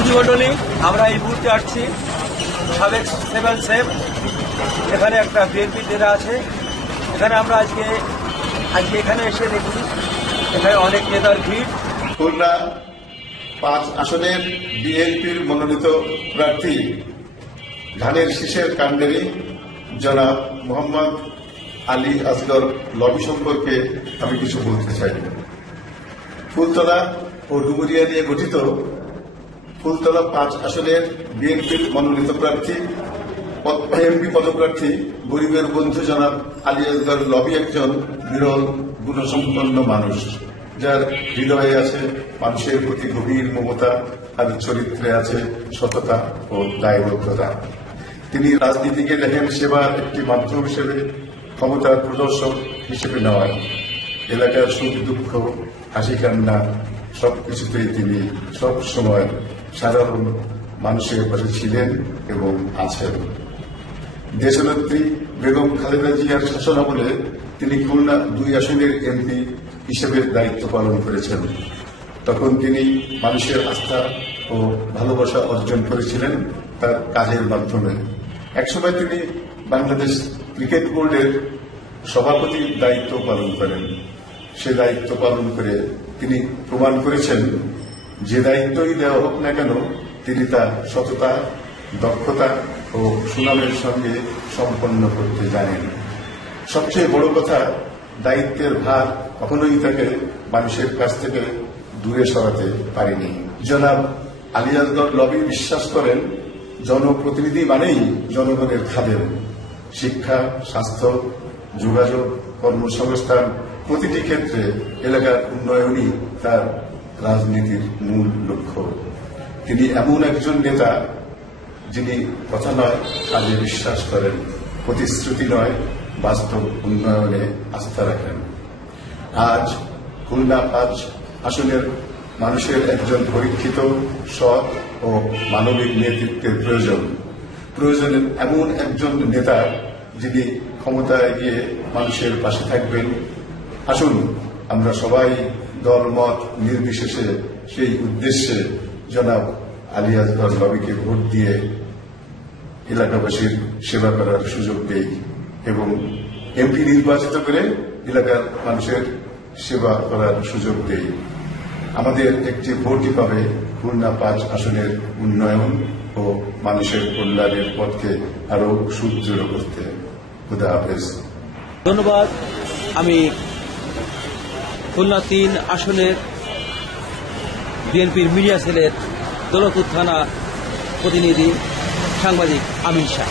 সুধীমণ্ডলী, আমরা এই মুহূর্তে আসছি সাবেক 7-7 এখানে একটা বিএনপি ডেরা আছে। এখানে আমরা আজকে এখানে এসে দেখি এখানে অনেক নেতার ভিড়। খুলনা 5 আসনের বিএনপির মনোনীত প্রার্থী ধানের শীষের কাণ্ডারি জনাব মোহাম্মদ আলী আসগর লবি সম্পর্কে আমি কিছু বলতে চাই। ফুলতলা ও ডুমুরিয়া নিয়ে গঠিত ফুলতলা 5 আসনের বিএনপির মনোনীত প্রার্থী এমপি পদপ্রার্থী গরিবের বন্ধু জনাব আলী আসগর লবি একজন বিরল গুণসম্পন্ন মানুষ, যার হৃদয়ে আছে মানুষের প্রতি গভীর মমতা আর চরিত্রে আছে সততা ও দায়বদ্ধতা। তিনি রাজনীতিকে দেখেন সেবার একটি মাধ্যম হিসেবে, ক্ষমতার প্রদর্শক হিসেবে নয়। এলাকার সুখ দুঃখ হাসি কান্না সবকিছুতেই তিনি সব সময় সাধারণ মানুষের পাশে ছিলেন এবং আছেন। দেশনেত্রী বেগম খালেদা জিয়ার শাসনামলে তিনি খুলনা 2 আসনের এমপি হিসেবে দায়িত্ব পালন করেছেন। তখন তিনি মানুষের আস্থা ও ভালোবাসা অর্জন করেছিলেন তার কাজের মাধ্যমে। একসময় তিনি বাংলাদেশ ক্রিকেট বোর্ডের সভাপতির দায়িত্ব পালন করেন। সে দায়িত্ব পালন করে তিনি প্রমাণ করেছেন যে দায়িত্বই দেওয়া হোক না কেন তিনি তা সততা, দক্ষতা ও সুনামের সঙ্গে সম্পন্ন করতে জানেন। সবচেয়ে বড় কথা, দায়িত্বের ভার কখনোই তাকে মানুষের কাছ থেকে দূরে সরাতে পারেনি। জনাব আলী আসগর লবি বিশ্বাস করেন জনপ্রতিনিধি মানেই জনগণের খাদেম। শিক্ষা, স্বাস্থ্য, যোগাযোগ, কর্মসংস্থান প্রতিটি ক্ষেত্রে এলাকার উন্নয়নই তার রাজনীতির মূল লক্ষ্য। তিনি এমন একজন নেতা যিনি কথা নয় কাজে বিশ্বাস করেন, প্রতিশ্রুতি নয় বাস্তব উন্নয়নে আস্থা রাখেন। আজ খুলনা 5 আসনের মানুষের একজন পরীক্ষিত, সৎ ও মানবিক নেতৃত্বের প্রয়োজন এমন একজন নেতা যিনি ক্ষমতায় গিয়ে মানুষের পাশে থাকবেন। আসুন আমরা সবাই দলমত নির্বিশেষে সেই উদ্দেশ্যে জনাব আলী আসগর লবিকে ভোট দিয়ে এলাকাবাসীর সেবা করার সুযোগ দেই এবং এমপি নির্বাচিত করে এলাকার মানুষের সেবা করার সুযোগ দেই। আমাদের একটি ভোটই পাবে খুলনা 5 আসনের উন্নয়ন ও মানুষের কল্যাণের পথকে আরো সুদৃঢ় করতে। খুদা হাফেজ। ধন্যবাদ। আমি খুলনা 3 আসনের বিএনপির মিডিয়া সেলের দৌলতপুর থানা প্রতিনিধি সাংবাদিক আমিন শাহ।